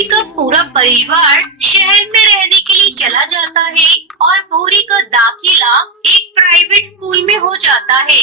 कौवी का पूरा परिवार शहर में रहने के लिए चला जाता है और भूरी का दाखिला एक प्राइवेट स्कूल में हो जाता है।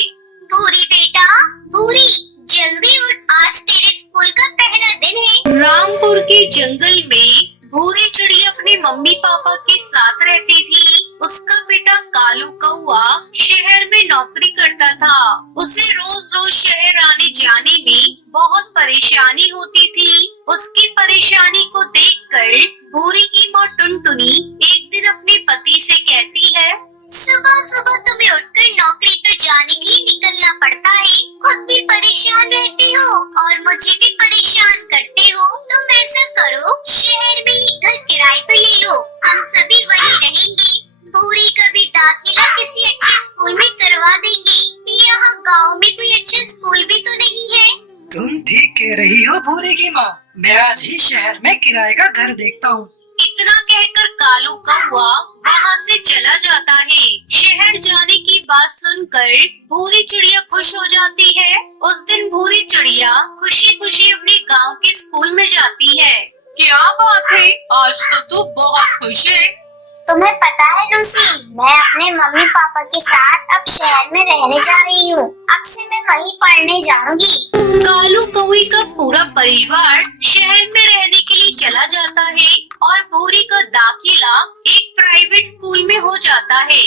भूरी बेटा, भूरी जल्दी उठ, आज तेरे स्कूल का पहला दिन है। रामपुर के जंगल में भूरी चिड़िया अपने मम्मी पापा के साथ रहती थी। उसका पिता कालू कौआ शहर में नौकरी करता था। उसे रोज रोज शहर आने जाने में बहुत परेशानी होती थी। उसकी परेशानी को देखकर भूरी की माँ टुनटुनी एक दिन अपने पति से कहती है, सुबह सुबह तुम्हें उठकर नौकरी पे जाने के लिए निकलना पड़ता है। खुद भी परेशान रहते हो और मुझे भी परेशान करते हो। तुम ऐसा करो, शहर में ही घर किराए पे ले लो, हम सभी वहीं रहेंगे। भूरी का भी दाखिला किसी अच्छे स्कूल में करवा देंगे। यहाँ गांव में कोई अच्छा स्कूल भी तो नहीं है। तुम ठीक कह रही हो भूरी की माँ, मैं आज ही शहर में किराए का घर देखता हूँ। इतना कहकर कालू कौआ वहाँ से चला जाता है। शहर जाने की बात सुनकर भूरी चिड़िया खुश हो जाती है। उस दिन भूरी चिड़िया खुशी खुशी अपने गांव के स्कूल में जाती है। क्या बात है, आज तो तू बहुत खुश है। तुम्हें पता है लूसी, मैं अपने मम्मी पापा के साथ अब शहर में रहने जा रही हूँ। अब से मैं वहीं पढ़ने जाऊंगी। कालू कौवे का पूरा परिवार शहर में रहने के लिए चला जाता है और भूरी का दाखिला एक प्राइवेट स्कूल में हो जाता है।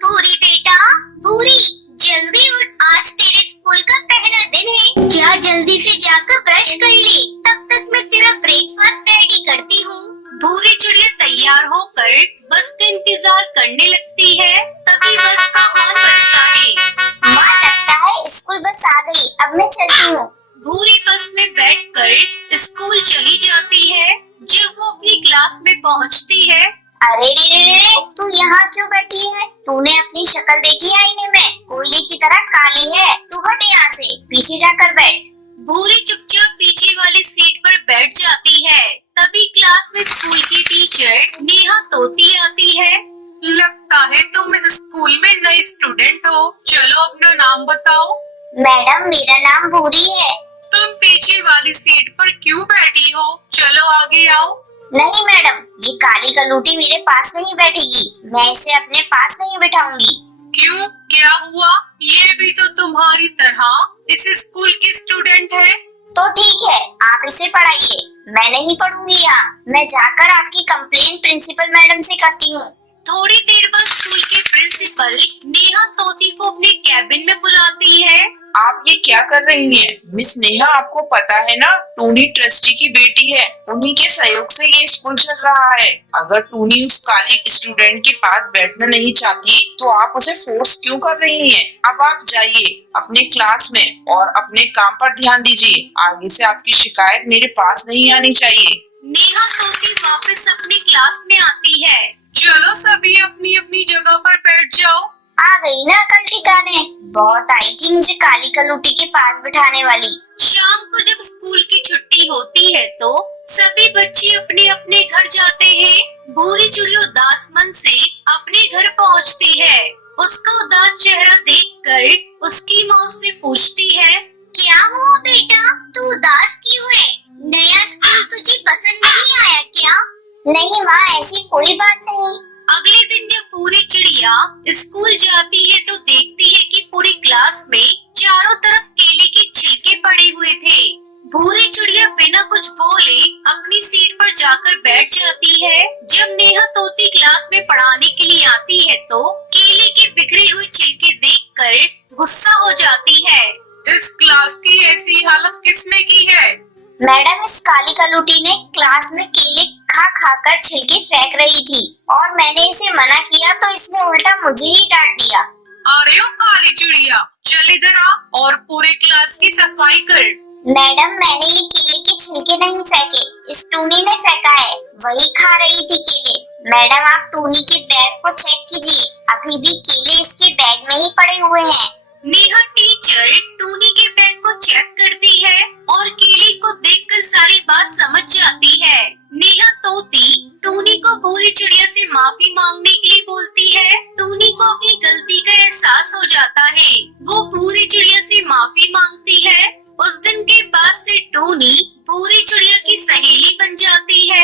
भूरी बेटा, भूरी जल्दी उठ, आज तेरे स्कूल का पहला दिन है। जा जल्दी से जाकर ब्रश कर ले, तब तक मैं तेरा ब्रेकफास्ट रेडी करती हूँ। भूरी चिड़िया तैयार होकर बस का इंतजार करने लगती है। तभी बस का हॉर्न बजता है। माँ, लगता है स्कूल बस आ गई, अब मैं चलती हूँ। भूरी बस में बैठकर स्कूल चली जाती है। जब वो अपनी क्लास में पहुंचती है, अरे रे, तू यहाँ क्यों बैठी है? तूने अपनी शक्ल देखी आईने में? कोयले की तरह काली है। तू हट यहाँ से, पीछे जाकर बैठ। भूरी चुपचाप पीछे वाली सीट पर बैठ जाती है। तभी क्लास में स्कूल की टीचर नेहा तोती आती है। लगता है तुम इस स्कूल में नई स्टूडेंट हो। चलो अपना नाम बताओ। मैडम, मेरा नाम भूरी है। तुम पीछे वाली सीट पर क्यों बैठी हो? चलो आगे आओ। नहीं मैडम, ये काली कलूटी मेरे पास नहीं बैठेगी। मैं इसे अपने पास नहीं बिठाऊंगी। क्यों, क्या हुआ? ये भी तो तुम्हारी तरह इस स्कूल की स्टूडेंट है। तो ठीक है, आप इसे पढ़ाइए, मैं नहीं पढ़ूंगी यहाँ। मैं जाकर आपकी कंप्लेंट प्रिंसिपल मैडम से करती हूँ। थोड़ी देर बाद स्कूल के प्रिंसिपल नेहा तोती को अपने कैबिन में बुलाती है। आप ये क्या कर रही हैं? मिस नेहा, आपको पता है ना, टूनी ट्रस्टी की बेटी है। उन्हीं के सहयोग से ये स्कूल चल रहा है। अगर टूनी उस काली स्टूडेंट के पास बैठना नहीं चाहती तो आप उसे फोर्स क्यों कर रही हैं? अब आप जाइए अपने क्लास में और अपने काम पर ध्यान दीजिए। आगे से आपकी शिकायत मेरे पास नहीं आनी चाहिए। नेहा तोती वापस अपनी क्लास में आती है। चलो सभी अपनी अपनी जगह पर बैठ जाओ। आ गई ना अकल ठिकाने, बहुत आई थी मुझे काली कलूटी के पास बिठाने वाली। शाम को जब स्कूल की छुट्टी होती है तो सभी बच्चे अपने अपने घर जाते हैं। भूरी चिड़िया उदास मन से अपने घर पहुंचती है। उसका उदास चेहरा देखकर उसकी माँ उससे पूछती है, क्या हुआ बेटा, तू उदास क्यों है? नया स्कूल तुझे पसंद नहीं आया क्या? नहीं माँ, ऐसी कोई बात नहीं। अगले दिन जब पूरी चिड़िया स्कूल जाती है तो देखती है कि पूरी क्लास में चारों तरफ केले के छिलके पड़े हुए थे। भूरी चिड़िया बिना कुछ बोले अपनी सीट पर जाकर बैठ जाती है। जब नेहा तोती क्लास में पढ़ाने के लिए आती है तो केले के बिखरे हुए छिलके देखकर गुस्सा हो जाती है। इस क्लास की ऐसी हालत किसने की है? मैडम, इस काली कलूटी ने क्लास में केले खा खाकर छिलके फेंक रही थी और मैंने इसे मना किया तो इसने उल्टा मुझे ही डांट दिया। अरे ओ काली चिड़िया, चल इधर आ और पूरे क्लास की सफाई कर। मैडम, मैंने ये केले के छिलके नहीं फेंके, इस टूनी ने फेंका है, वही खा रही थी केले। मैडम, आप टूनी के बैग को चेक कीजिए, अभी भी केले इसके बैग में ही पड़े हुए हैं। नेहा टीचर टूनी के बैग को चेक करती है और केले को देखकर सारी बात समझ जाती है। नेहा तोती टूनी को भूरी चिड़िया से माफी मांगने के लिए बोलती है। टूनी को अपनी गलती का एहसास हो जाता है। वो भूरी चिड़िया से माफी मांगती है। उस दिन के बाद से टूनी भूरी चिड़िया की सहेली बन जाती है।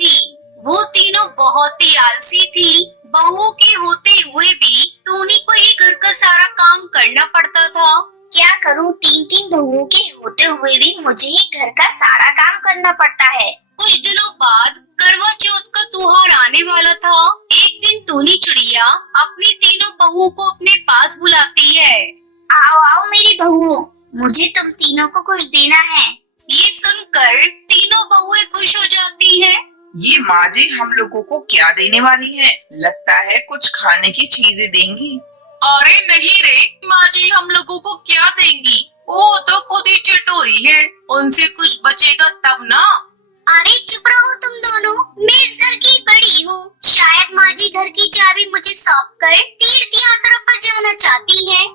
थी। वो तीनों बहुत ही आलसी थी। बहुओं के होते हुए भी टूनी को ही घर का सारा काम करना पड़ता था। क्या करूं, 3 बहुओं के होते हुए भी मुझे ही घर का सारा काम करना पड़ता है। कुछ दिनों बाद करवा चौथ का त्योहार आने वाला था। एक दिन टूनी चिड़िया अपनी तीनों बहुओं को अपने पास बुलाती है। आओ आओ मेरी बहुओं, मुझे तुम तीनों को कुछ देना है। ये सुनकर तीनों बहुएं खुश हो जाती हैं। ये माँ जी हम लोगों को क्या देने वाली है? लगता है कुछ खाने की चीजें देंगी। अरे नहीं रे, माँ जी हम लोगों को क्या देंगी? वो तो खुद ही चटोरी है, उनसे कुछ बचेगा तब ना। अरे चुप रहो तुम दोनों, मैं इस घर की बड़ी हूँ। शायद माँ जी घर की चाबी मुझे सौंप कर तीर्थ यात्रा पर जाना चाहती है।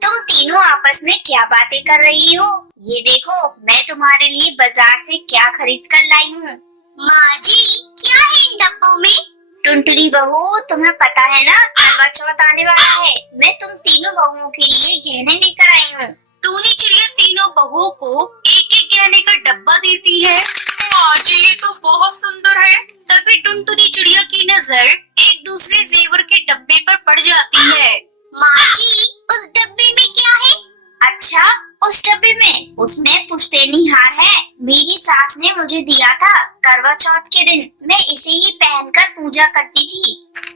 तुम तीनों आपस में क्या बातें कर रही हो? ये देखो मैं तुम्हारे लिए बाजार से क्या खरीद कर लाई हूँ। माँ जी क्या है इन डब्बों में? टुनटुनी बहू तुम्हें पता है ना करवा चौथ आने वाला है। मैं तुम तीनों बहुओं के लिए गहने लेकर आई हूँ। टूनी चिड़िया तीनों बहुओं को एक एक गहने का डब्बा देती है। माँ जी ये तो बहुत सुंदर है। तभी टुनटुनी चिड़िया की नजर एक दूसरे जेवर के डब्बे पर पड़ जाती है। माँ जी उस डब्बे में क्या है? अच्छा उस डब्बे में, उसमें पुश्तैनी हार है। मेरी सास ने मुझे दिया था करवा चौथ के दिन। मैं इसे ही पहनकर पूजा करती थी।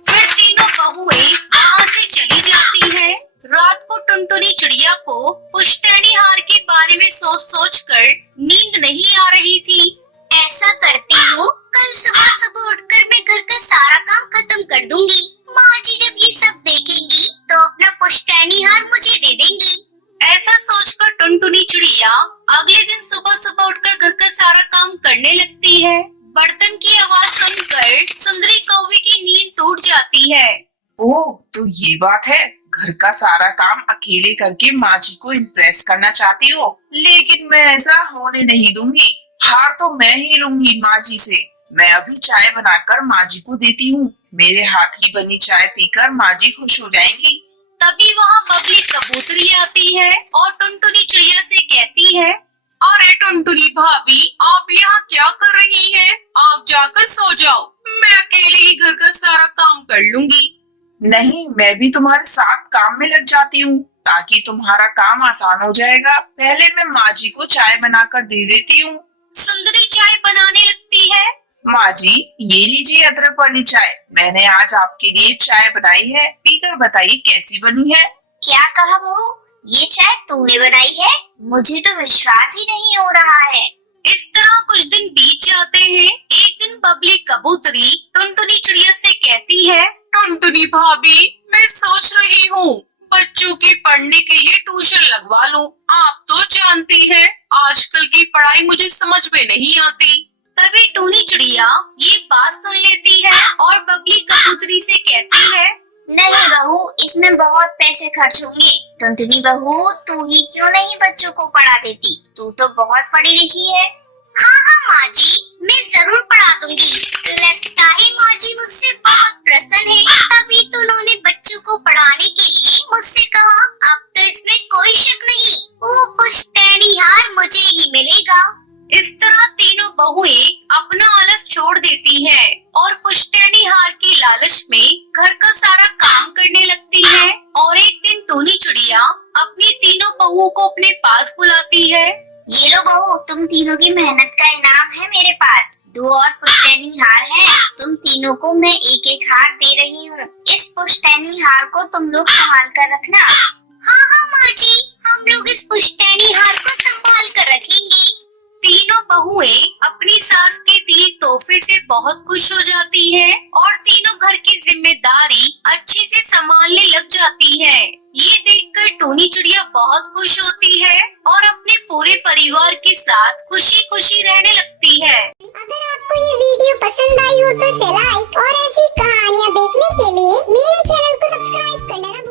फिर तीनों बहुएं वहाँ से चली जाती हैं। रात को टुनटुनी चिड़िया को पुश्तैनी हार के बारे में सोच सोच कर नींद नहीं आ रही थी। ऐसा करती हूँ, कल सुबह उठकर मैं घर का सारा काम खत्म कर दूंगी। माँ जी जब ये सब देखेंगी तो अपना पुश्तैनी हार मुझे दे देंगी। ऐसा सोचकर टुनटुनी चिड़िया अगले दिन सुबह सुबह उठकर घर का सारा काम करने लगती है। बर्तन की आवाज सुनकर सुंदरी कौवे की नींद टूट जाती है। ओह तो ये बात है, घर का सारा काम अकेले करके माँ जी को इम्प्रेस करना चाहती हो। लेकिन मैं ऐसा होने नहीं दूंगी। हार तो मैं ही लूंगी माँ जी से। मैं अभी चाय बनाकर माँ जी को देती हूँ। मेरे हाथ की बनी चाय पीकर माँ जी खुश हो जाएंगी। तभी वहाँ बबली कबूतरी आती है और टुनटुनी चिड़िया से कहती है, अरे टुनटुनी भाभी आप यहाँ क्या कर रही हैं? आप जाकर सो जाओ, मैं अकेले ही घर का सारा काम कर लूंगी। नहीं, मैं भी तुम्हारे साथ काम में लग जाती हूँ ताकि तुम्हारा काम आसान हो जाएगा। पहले मैं माँ जी को चाय बनाकर दे देती हूँ। सुंदरी चाय बनाने लगती है। माँ जी ये लीजिए अदरक वाली चाय। मैंने आज आपके लिए चाय बनाई है, पीकर बताइए कैसी बनी है। क्या कहा बहू? ये चाय तूने बनाई है? मुझे तो विश्वास ही नहीं हो रहा है। इस तरह कुछ दिन बीत जाते हैं। एक दिन बबली कबूतरी टुनटुनी चिड़िया से कहती है, टुनटुनी भाभी मैं सोच रही हूँ बच्चों के पढ़ने के लिए ट्यूशन लगवा लूं। आप तो जानती हैं आजकल की पढ़ाई मुझे समझ में नहीं आती। तभी टूनी चिड़िया ये बात सुन लेती है और बबली कबूतरी से कहती है, नहीं बहू, इसमें बहुत पैसे खर्च होंगे। टुनटुनी बहू तू ही क्यों नहीं बच्चों को पढ़ा देती? तू तो बहुत पढ़ी लिखी है। हाँ हाँ माँ जी, मैं जरूर पढ़ा दूंगी। लगता है माँ जी मुझसे बहुत प्रसन्न है, तभी तो उन्होंने बच्चों को पढ़ाने के लिए मुझसे कहा। अब तो इसमें कोई शक नहीं, वो पुश्तैनी हार मुझे ही मिलेगा। इस तरह तीनों बहुएं अपना आलस छोड़ देती हैं और पुश्तैनी हार की लालच में घर का सारा काम करने लगती हैं। और एक दिन टूनी चिड़िया अपनी तीनों बहुओं को अपने पास बुलाती है। ये लो बहू, तुम तीनों की मेहनत का इनाम है मेरे पास। 2 और पुश्तैनी हार है। तुम तीनों को मैं एक एक हार दे रही हूँ। इस पुश्तैनी हार को तुम लोग संभाल कर रखना। हाँ हाँ माँ जी, हम लोग इस पुश्तैनी हार को संभाल कर रखेंगे। तीनों बहुएं अपनी सास के दिए तोहफे से बहुत खुश हो जाती हैं और तीनों घर की जिम्मेदारी अच्छे से संभालने लग जाती हैं। ये देखकर टूनी चिड़िया बहुत खुश होती है और अपने पूरे परिवार के साथ खुशी खुशी रहने लगती है। अगर आपको ये वीडियो पसंद आई हो तो लाइक और ऐसी कहानियाँ देखने के लिए मेरे चैनल को सब्सक्राइब करना ना